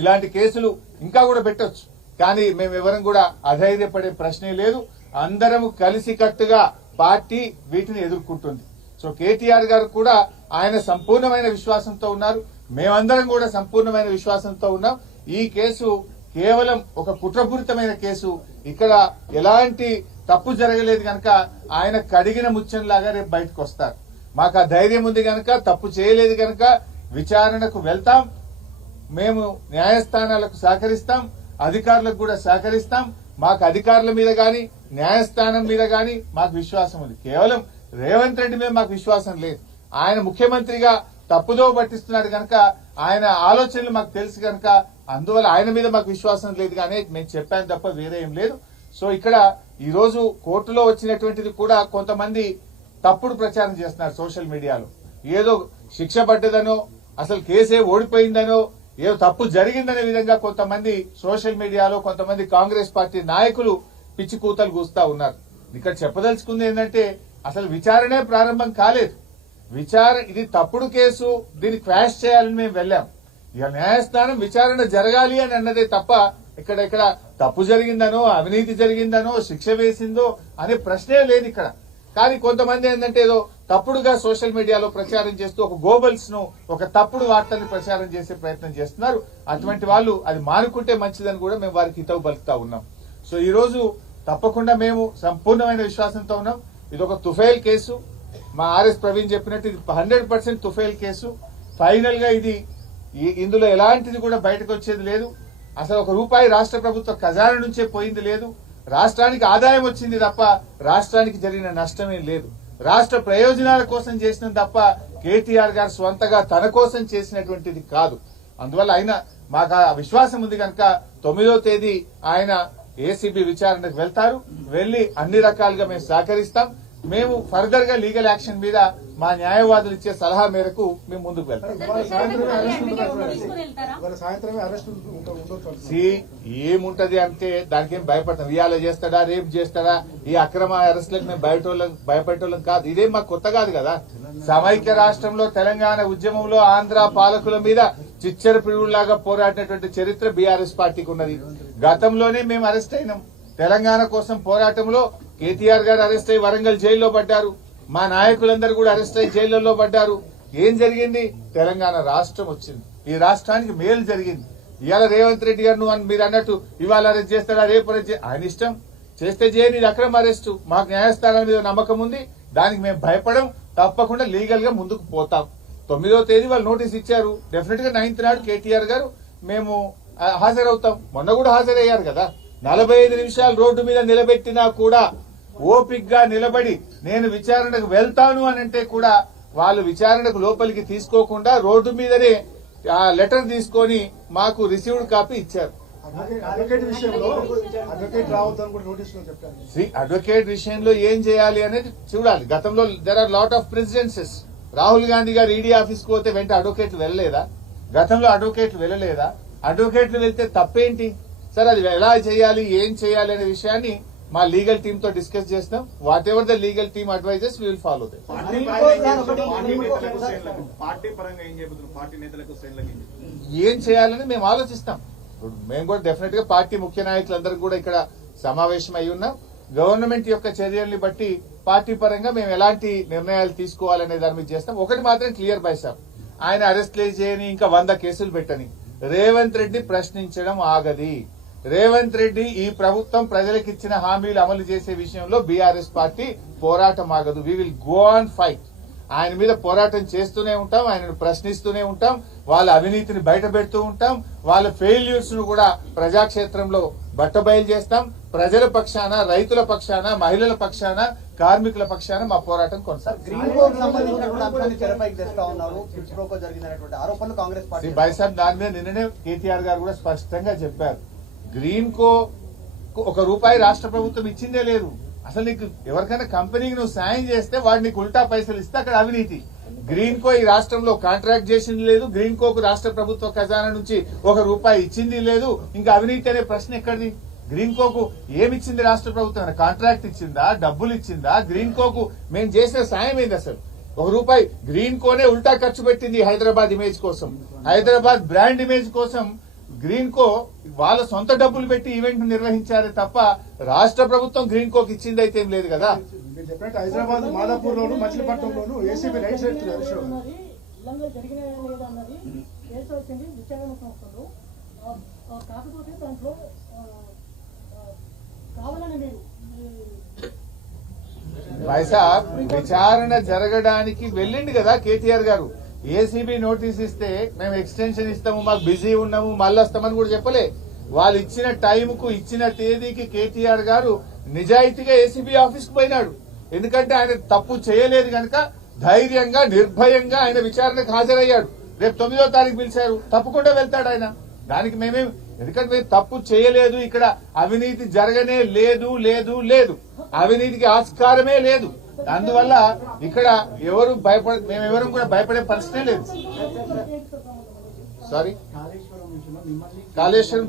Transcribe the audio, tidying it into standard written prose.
ఇలాంటి కేసులు ఇంకా కూడా పెట్టొచ్చు. కానీ మేము ఎవరం కూడా అధైర్యపడే ప్రశ్నే లేదు. అందరం కలిసికట్టుగా పార్టీ వీటిని ఎదుర్కొంటుంది. సో కేటీఆర్ గారు కూడా ఆయన సంపూర్ణమైన విశ్వాసంతో ఉన్నారు. మేమందరం కూడా సంపూర్ణమైన విశ్వాసంతో ఉన్నాం. ఈ కేసు కేవలం ఒక కుట్రపూరితమైన కేసు. ఇక్కడ ఎలాంటి తప్పు జరగలేదు కనుక ఆయన కడిగిన ముచ్చంలాగా రేపు బయటకు వస్తారు. మాకు ఆ ధైర్యం ఉంది కనుక, తప్పు చేయలేదు కనుక విచారణకు వెళ్తాం. మేము న్యాయస్థానాలకు సహకరిస్తాం, అధికారులకు కూడా సహకరిస్తాం. మాకు అధికారుల మీద గాని న్యాయస్థానం మీద గాని మాకు విశ్వాసం ఉంది. కేవలం రేవంత్ రెడ్డి మీద మాకు విశ్వాసం లేదు. ఆయన ముఖ్యమంత్రిగా తప్పుదో పట్టిస్తున్నాడు కనుక, ఆయన ఆలోచనలు మాకు తెలుసు కనుక, అందువల్ల ఆయన మీద మాకు విశ్వాసం లేదు. కానీ మేము చెప్పాను తప్ప వేరే ఏం లేదు. సో ఇక్కడ ఈ రోజు కోర్టులో వచ్చినటువంటిది కూడా కొంతమంది తప్పుడు ప్రచారం చేస్తున్నారు సోషల్ మీడియాలో. ఏదో శిక్ష పడ్డదనో, అసలు కేసే ఓడిపోయిందనో, ఏదో తప్పు జరిగిందనే విధంగా కొంతమంది సోషల్ మీడియాలో కొంతమంది కాంగ్రెస్ పార్టీ నాయకులు పిచ్చి కూతలు కూస్తా ఉన్నారు. ఇక్కడ చెప్పదలుచుకుంది ఏంటంటే, అసలు విచారణే ప్రారంభం కాలేదు. ఇది తప్పుడు కేసు, దీన్ని క్వాష్ చేయాలని మేము వెళ్ళాం. ఇక న్యాయస్థానం విచారణ జరగాలి అని అన్నదే తప్ప ఇక్కడ తప్పు జరిగిందనో, అవినీతి జరిగిందనో, శిక్ష వేసిందో అనే ప్రశ్నే లేదు ఇక్కడ. కానీ కొంతమంది ఏంటంటే ఏదో తప్పుడుగా సోషల్ మీడియాలో ప్రచారం చేస్తూ ఒక గోబల్స్ ను, ఒక తప్పుడు వార్తల్ని ప్రచారం చేసే ప్రయత్నం చేస్తున్నారు. అటువంటి వాళ్ళు అది మానుకుంటే మంచిదని కూడా మేము వారికి హితవు పలుకుతా ఉన్నాం. సో ఈ రోజు తప్పకుండా మేము సంపూర్ణమైన విశ్వాసంతో ఉన్నాం. ఇది ఒక తుఫైల్ కేసు. మా ఆర్ఎస్ ప్రవీణ్ చెప్పినట్టు ఇది 100% తుఫైల్ కేసు. ఫైనల్ గా ఇందులో ఎలాంటిది కూడా బయటకు వచ్చేది లేదు. అసలు ₹1 రాష్ట్ర ప్రభుత్వ ఖజానా నుంచే పోయింది లేదు. రాష్ట్రానికి ఆదాయం వచ్చింది తప్ప రాష్ట్రానికి జరిగిన నష్టమేం లేదు. రాష్ట్ర ప్రయోజనాల కోసం చేసిన తప్ప కేటీఆర్ గారు స్వంతగా తన కోసం చేసినటువంటిది కాదు. అందువల్ల ఆయన మాకు ఆ విశ్వాసం ఉంది కనుక 9వ తేదీ ఆయన ఏసీబీ విచారణకు వెళ్తారు. వెళ్లి అన్ని రకాలుగా మేము సహకరిస్తాం. మేము ఫర్దర్ గా లీగల్ యాక్షన్ మీద మా న్యాయవాదులు ఇచ్చే సలహా మేరకు మేము ముందుకు వెళ్తాం. ఏముంటది అంటే దానికి ఏం భయపడతాం. ఇవాళ చేస్తాడా, రేపు చేస్తాడా, ఈ అక్రమ అరెస్టులకు మేము భయపెట్టేటోళ్ళం కాదు. ఇదేం మాకు కొత్త కాదు కదా. సమైక్య రాష్ట్రంలో తెలంగాణ ఉద్యమంలో ఆంధ్ర పాలకుల మీద చిచ్చర పిడుగులాగా పోరాడినటువంటి చరిత్ర బీఆర్ఎస్ పార్టీకి ఉన్నది. గతంలోనే మేము అరెస్ట్ అయినాం. తెలంగాణ కోసం పోరాటంలో కేటీఆర్ గారు అరెస్ట్ అయ్యి వరంగల్ జైల్లో పడ్డారు. మా నాయకులందరూ కూడా అరెస్ట్ అయ్యి జైళ్లలో పడ్డారు. ఏం జరిగింది? తెలంగాణ రాష్ట్రం వచ్చింది. ఈ రాష్ట్రానికి మేలు జరిగింది. ఇవాళ రేవంత్ రెడ్డి గారు మీరు అన్నట్టు ఇవాళ అరెస్ట్ చేస్తాడా, రేపు అరెస్ట్ ఆయన ఇష్టం, చేస్తే చేయని అక్రమ అరెస్టు. మాకు న్యాయస్థానాల మీద నమ్మకం ఉంది. దానికి మేము భయపడం. తప్పకుండా లీగల్ గా ముందుకు పోతాం. 9వ తేదీ వాళ్ళు నోటీస్ ఇచ్చారు. డెఫినెట్ గా 9th నాడు కేటీఆర్ గారు మేము హాజరవుతాం. మొన్న కూడా హాజరయ్యారు కదా. 45 నిమిషాలు రోడ్డు మీద నిలబెట్టినా కూడా ఓపిక్ గా నిలబడి నేను విచారణకు వెళ్తాను అని అంటే కూడా వాళ్ళు విచారణకు లోపలికి తీసుకోకుండా రోడ్డు మీదనే లెటర్ తీసుకొని మాకు రిసీవ్డ్ కాపీ ఇచ్చారు. అడ్వకేట్ విషయంలో ఏం చేయాలి అనేది చూడాలి. గతంలో there are lot of precedences. Rahul Gandhi garu ED ఆఫీస్కి పోతే వెంట అడ్వకేట్లు వెళ్ళలేదా? గతంలో అడ్వకేట్లు వెళ్ళలేదా? అడ్వకేట్లు వెళ్తే తప్పేంటి? సరే, అది ఎలా చేయాలి, ఏం చేయాలి అనే విషయాన్ని మా లీగల్ టీమ్ తో డిస్కస్ చేస్తాం. Whatever the legal team advises we will follow that. ఏం చేయాలని మేము ఆలోచిస్తాం. మేము కూడా డెఫినెట్ గా పార్టీ ముఖ్య నాయకులందరూ కూడా ఇక్కడ సమావేశం అయి ఉన్నాం. గవర్నమెంట్ యొక్క చర్యల్ని బట్టి పార్టీ పరంగా మేము ఎలాంటి నిర్ణయాలు తీసుకోవాలనే దాని మీద చేస్తాం. ఒకటి మాత్రం క్లియర్ బై సాబ్, ఆయన అరెస్ట్ చేయని ఇంకా 100 కేసులు పెట్టని రేవంత్ రెడ్డి ప్రశ్నించడం ఆగది. రేవంత్ రెడ్డి ఈ ప్రభుత్వం ప్రజలకు ఇచ్చిన హామీలు అమలు చేసే విషయంలో బీఆర్ఎస్ పార్టీ పోరాటం ఆగదు. We will go on fight. ఆయన మీద పోరాటం చేస్తూనే ఉంటాం. ఆయనను ప్రశ్నిస్తూనే ఉంటాం. వాళ్ళ అవినీతిని బయట పెడుతూ ఉంటాం. వాళ్ళ ఫెయిల్యూర్స్ ను కూడా ప్రజాక్షేత్రంలో బట్టబయలు చేస్తాం. ప్రజల పక్షాన, రైతుల పక్షాన, మహిళల పక్షాన, కార్మికుల పక్షాన మా పోరాటం కొనసాగుతుంది. బైసాబ్ దాని మీద నిన్ననే కేటీఆర్ గారు కూడా స్పష్టంగా చెప్పారు. గ్రీన్ కో ₹1 రాష్ట్ర ప్రభుత్వం ఇచ్చిందే లేదు. అసలు నీకు ఎవరికైనా కంపెనీకి నువ్వు సాయం చేస్తే వాడు నీకు ఉల్టా పైసలు ఇస్తే అక్కడ అవినీతి. గ్రీన్ కో ఈ రాష్ట్రంలో కాంట్రాక్ట్ చేసింది లేదు. గ్రీన్ కోకు రాష్ట్ర ప్రభుత్వ ఖజానా నుంచి ₹1 ఇచ్చింది లేదు. ఇంకా అవినీతి అనే ప్రశ్న ఎక్కడిది? గ్రీన్ కోకు ఏమిచ్చింది రాష్ట్ర ప్రభుత్వం? కాంట్రాక్ట్ ఇచ్చిందా, డబ్బులు ఇచ్చిందా? గ్రీన్ కోకు మేము చేసిన సాయం ఏంది? అసలు ₹1 గ్రీన్ కోనే ఉల్టా ఖర్చు పెట్టింది హైదరాబాద్ ఇమేజ్ కోసం, హైదరాబాద్ బ్రాండ్ ఇమేజ్ కోసం. గ్రీన్ కో వాళ్ళ సొంత డబ్బులు పెట్టి ఈవెంట్ నిర్వహించారే తప్ప రాష్ట్ర ప్రభుత్వం గ్రీన్ కోకి ఇచ్చింది అయితే ఏం లేదు కదా. మీరు చెప్పినట్టు హైదరాబాద్ మాదాపూర్ లోను మచిలీపట్నంలోను ఏసీబీ రైట్స్ పెడుతున్నారు షో. ఉల్లంఘన జరిగినాయా లేదా అన్నది కేసు వచ్చింది విచారణ సంస్థలు. కాకపోతే దాంట్లో కావాలని మీరు వైసాబ్ విచారణ జరగడానికి వెళ్ళింది కదా కేటీఆర్ గారు. ఏసీబీ నోటీస్ ఇస్తే మేము ఎక్స్టెన్షన్ ఇస్తాము, మాకు బిజీ ఉన్నాము, మళ్ళీ వస్తామని కూడా చెప్పలే. వాళ్ళు ఇచ్చిన టైంకు ఇచ్చిన తేదీకి కేటీఆర్ గారు నిజాయితీగా ఏసీబీ ఆఫీస్ కు పోయినాడు. ఎందుకంటే ఆయన తప్పు చేయలేదు కనుక ధైర్యంగా నిర్భయంగా ఆయన విచారణకు హాజరయ్యాడు. రేపు 9వ తారీఖు పిలిచారు, తప్పకుండా వెళ్తాడు ఆయన. దానికి మేమేం, ఎందుకంటే మేము తప్పు చేయలేదు, ఇక్కడ అవినీతి జరగనే లేదు లేదు లేదు, అవినీతికి ఆస్కారమే లేదు. అందువల్ల ఇక్కడ మేమెవరూ కూడా భయపడే పరిస్థితే లేదు. సారీ, కాళేశ్వరం